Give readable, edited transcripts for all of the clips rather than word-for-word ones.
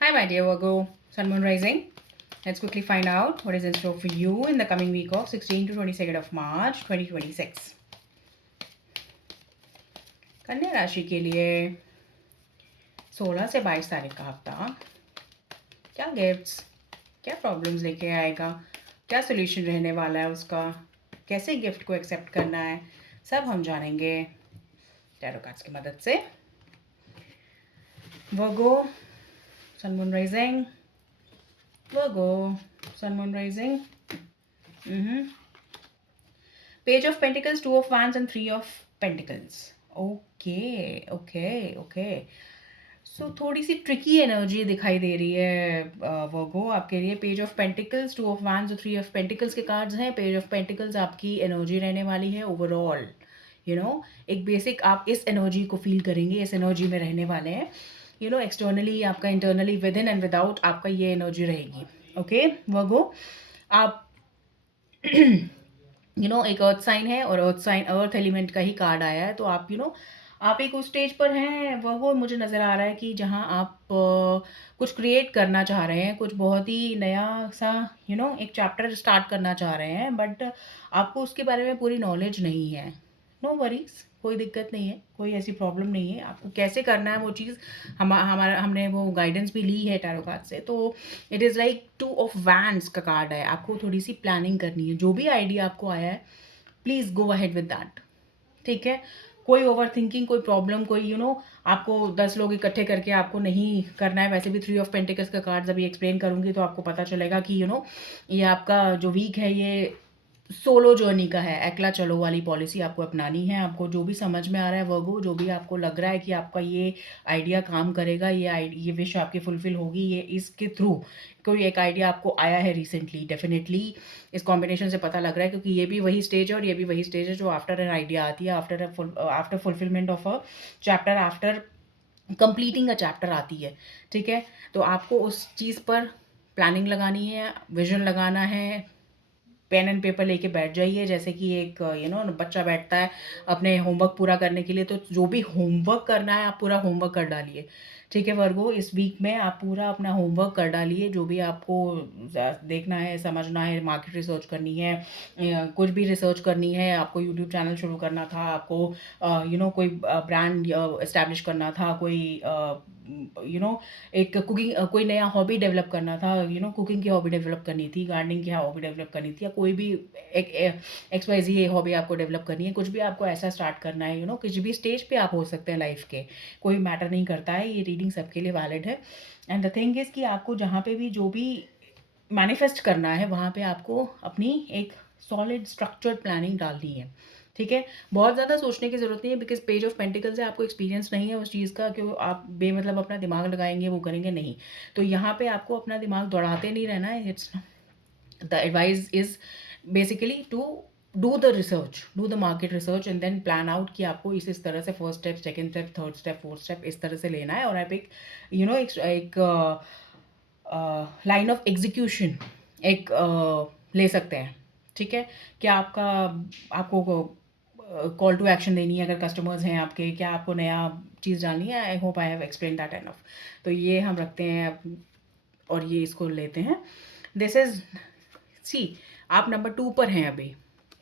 Hi, my dear Virgo, Sun Moon Rising. Let's quickly find out what is in store for you in the coming week of 16 to 22nd of March 2026. कन्या राशि के लिए 16 से 22 तारीख का हफ्ता क्या गिफ्ट्स, क्या प्रॉब्लम्स लेके आएगा, क्या सोल्यूशन रहने वाला है उसका, कैसे गिफ्ट को एक्सेप्ट करना है, सब हम जानेंगे टैरो कार्ड्स की मदद से। Virgo, sun moon rising, Virgo, sun moon rising. Page of Pentacles, Two of Wands and Three of Pentacles. Okay. So थोड़ी सी ट्रिकी एनर्जी दिखाई दे रही है वर्गो आपके लिए। Page of pentacles, two of wands और थ्री ऑफ पेंटिकल्स के cards हैं। पेज ऑफ पेंटिकल्स आपकी एनर्जी रहने वाली है ओवरऑल, एक बेसिक आप इस एनर्जी को फील करेंगे, इस एनर्जी में रहने वाले हैं। एक्सटर्नली आपका, internally, with in and without आपका ये एनर्जी रहेगी। ओके वर्गो, आप एक अर्थ साइन है और अर्थ एलिमेंट का ही कार्ड आया है। तो आप आप एक उस स्टेज पर हैं वो मुझे नज़र आ रहा है कि जहाँ आप कुछ क्रिएट करना चाह रहे हैं, कुछ बहुत ही नया सा एक चैप्टर स्टार्ट करना चाह रहे हैं, बट आपको उसके बारे में पूरी नॉलेज नहीं है। नो वरीज, कोई दिक्कत नहीं है, कोई ऐसी प्रॉब्लम नहीं है। आपको कैसे करना है वो चीज़ हमने वो गाइडेंस भी ली है टैरो कार्ड से। तो it is like two of wands का कार्ड है। आपको थोड़ी सी प्लानिंग करनी है। जो भी आइडिया आपको आया है, please go ahead with that. ठीक है, कोई ओवर थिंकिंग, कोई प्रॉब्लम, कोई आपको 10 लोग इकट्ठे करके आपको नहीं करना है। वैसे भी थ्री ऑफ पेंटिकल्स का कार्ड अभी एक्सप्लेन करूंगी तो आपको पता चलेगा कि ये आपका जो वीक है ये सोलो जर्नी का है। अकेला चलो वाली पॉलिसी आपको अपनानी है। आपको जो भी समझ में आ रहा है वर्गो, जो भी आपको लग रहा है कि आपका ये आइडिया काम करेगा, ये विश आपकी फुलफिल होगी, ये इसके थ्रू कोई एक आइडिया आपको आया है रिसेंटली, डेफिनेटली इस कॉम्बिनेशन से पता लग रहा है, क्योंकि ये भी वही स्टेज है और ये भी वही स्टेज है जो आफ्टर एन आइडिया आती है, after fulfilment of a chapter, after completing a chapter आती है। ठीक है, तो आपको उस चीज़ पर प्लानिंग लगानी है, विजन लगाना है। पेन एंड पेपर लेके बैठ जाइए, जैसे कि एक बच्चा बैठता है अपने होमवर्क पूरा करने के लिए। तो जो भी होमवर्क करना है आप पूरा होमवर्क कर डालिए। ठीक है वर्गो, इस वीक में आप पूरा अपना होमवर्क कर डालिए। जो भी आपको देखना है, समझना है, मार्केट रिसर्च करनी है, कुछ भी रिसर्च करनी है, आपको यूट्यूब चैनल शुरू करना था, आपको कोई ब्रांड इस्टेब्लिश करना था, कोई एक कुकिंग, कोई नया हॉबी डेवलप करना था, कुकिंग की हॉबी डेवलप करनी थी, गार्डनिंग की हॉबी डेवलप करनी थी, या कोई भी एक XYZ हॉबी आपको डेवलप करनी है, कुछ भी आपको ऐसा स्टार्ट करना है, किसी भी स्टेज पे आप हो सकते हैं लाइफ के, कोई मैटर नहीं करता है। ये रीडिंग सबके लिए वैलिड है। एंड द थिंग इज़ कि आपको जहाँ पे भी जो भी मैनिफेस्ट करना है, वहाँ पे आपको अपनी एक सॉलिड स्ट्रक्चर्ड प्लानिंग डालनी है। ठीक है, बहुत ज़्यादा सोचने की ज़रूरत नहीं है, बिकॉज पेज ऑफ पेंटिकल से आपको एक्सपीरियंस नहीं है उस चीज़ का कि आप बेमतलब अपना दिमाग लगाएंगे, वो करेंगे नहीं। तो यहाँ पे आपको अपना दिमाग दौड़ाते नहीं रहना है। It's the advice is basically to do the research, do the market research and then plan out कि आपको इस तरह से first step, second step, third step, fourth step इस तरह से लेना है। और आप एक एक लाइन ऑफ एग्जीक्यूशन एक ले सकते हैं। ठीक है, क्या आपको कॉल टू एक्शन देनी है, अगर कस्टमर्स हैं आपके, क्या आपको नया चीज़ डालनी है। I hope I have explain that enough. तो ये हम रखते हैं और ये इसको लेते हैं। दिस इज सी, आप नंबर 2 पर हैं अभी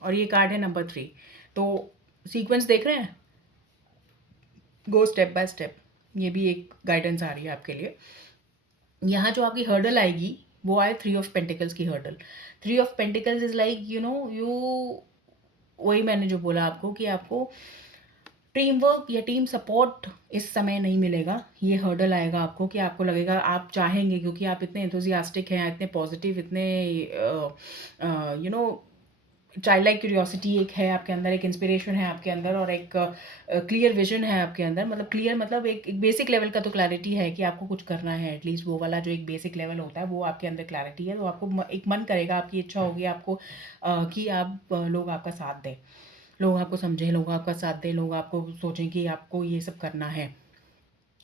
और ये कार्ड है नंबर 3। तो सीक्वेंस देख रहे हैं, गो स्टेप बाय स्टेप। ये भी एक गाइडेंस आ रही है आपके लिए। यहाँ जो आपकी हर्डल आएगी वो आए थ्री ऑफ पेंटिकल्स की hurdle. Three of pentacles is like you वही मैंने जो बोला आपको कि आपको टीम वर्क या टीम सपोर्ट इस समय नहीं मिलेगा। ये हर्डल आएगा आपको कि आपको लगेगा, आप चाहेंगे, क्योंकि आप इतने एंथुजियास्टिक हैं, इतने पॉजिटिव, इतने you know child like curiosity एक है आपके अंदर, एक इंस्पिरेशन है आपके अंदर, और एक क्लियर विजन है आपके अंदर। मतलब क्लियर मतलब एक बेसिक लेवल का तो क्लैरिटी है कि आपको कुछ करना है। एटलीस्ट वो वाला जो एक बेसिक लेवल होता है वो आपके अंदर क्लैरिटी है। तो आपको एक मन करेगा, आपकी इच्छा होगी आपको कि आप लोग आपका साथ दें, लोग आपको समझें, लोग आपका साथ दें, लोग आपको सोचें कि आपको ये सब करना है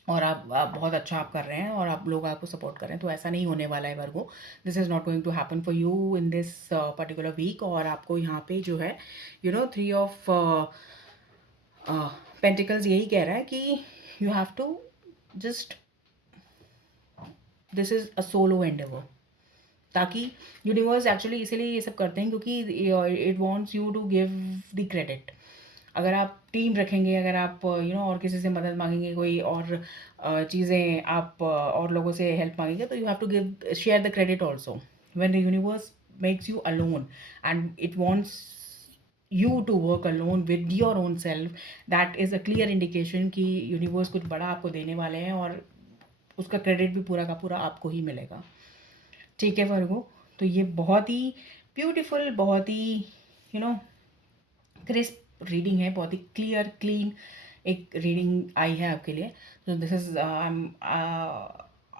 और आप बहुत अच्छा आप कर रहे हैं और आप लोग आपको सपोर्ट कर रहे हैं। तो ऐसा नहीं होने वाला है Virgo. This is not going to happen for you in this particular week. और आपको यहाँ पे जो है थ्री ऑफ पेंटिकल्स यही कह रहा है कि you have to just this is a solo endeavour, ताकि यूनिवर्स एक्चुअली इसीलिए ये सब करते हैं क्योंकि it wants you to give the credit. अगर आप टीम रखेंगे, अगर आप और किसी से मदद मांगेंगे, कोई और चीज़ें आप और लोगों से हेल्प मांगेंगे, तो you have to give share the credit also. When the universe makes you alone and it wants you to work alone with your own self, that is a clear indication कि universe कुछ बड़ा आपको देने वाले हैं और उसका credit भी पूरा का पूरा आपको ही मिलेगा। ठीक है वर्गो, तो ये बहुत ही ब्यूटीफुल, बहुत ही नो क्रिस्प रीडिंग है, बहुत ही क्लियर क्लीन एक रीडिंग आई है आपके लिए। तो this is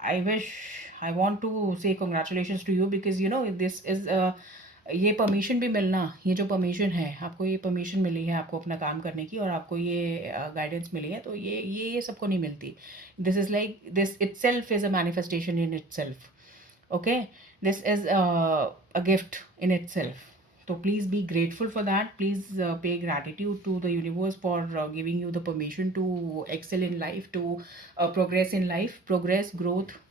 I wish, I want to say congratulations to you because this is ये परमिशन भी मिलना, ये जो परमिशन है आपको, ये परमिशन मिली है आपको अपना काम करने की और आपको ये गाइडेंस मिली है, तो ये सबको नहीं मिलती। This is like this it self is a manifestation in it self. Okay, this is a gift in itself, so please be grateful for that. Please pay gratitude to the universe for giving you the permission to excel in life, to progress in life, progress, growth.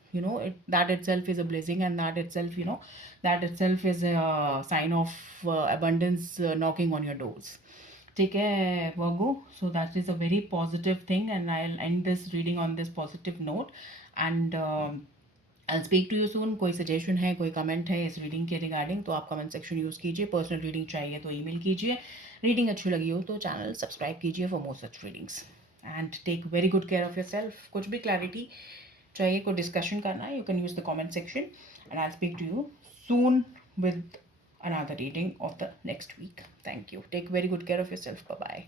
That itself is a blessing, and that itself, that itself is a sign of abundance knocking on your doors. ठीक है Virgo, so that is a very positive thing, and I'll end this reading on this positive note. And I speak to you soon. कोई suggestion है, कोई comment है इस reading के regarding, तो आप कमेंट सेक्शन यूज़ कीजिए। पर्सनल रीडिंग चाहिए तो ईमेल कीजिए। रीडिंग अच्छी लगी हो तो चैनल सब्सक्राइब कीजिए for more such readings. And take very good care of your self. कुछ भी क्लैरिटी चाहिए, कोई डिस्कशन करना है, you can use the comment section and I speak to you soon with another reading of the next week. Thank you. Take very good care of yourself. Bye bye.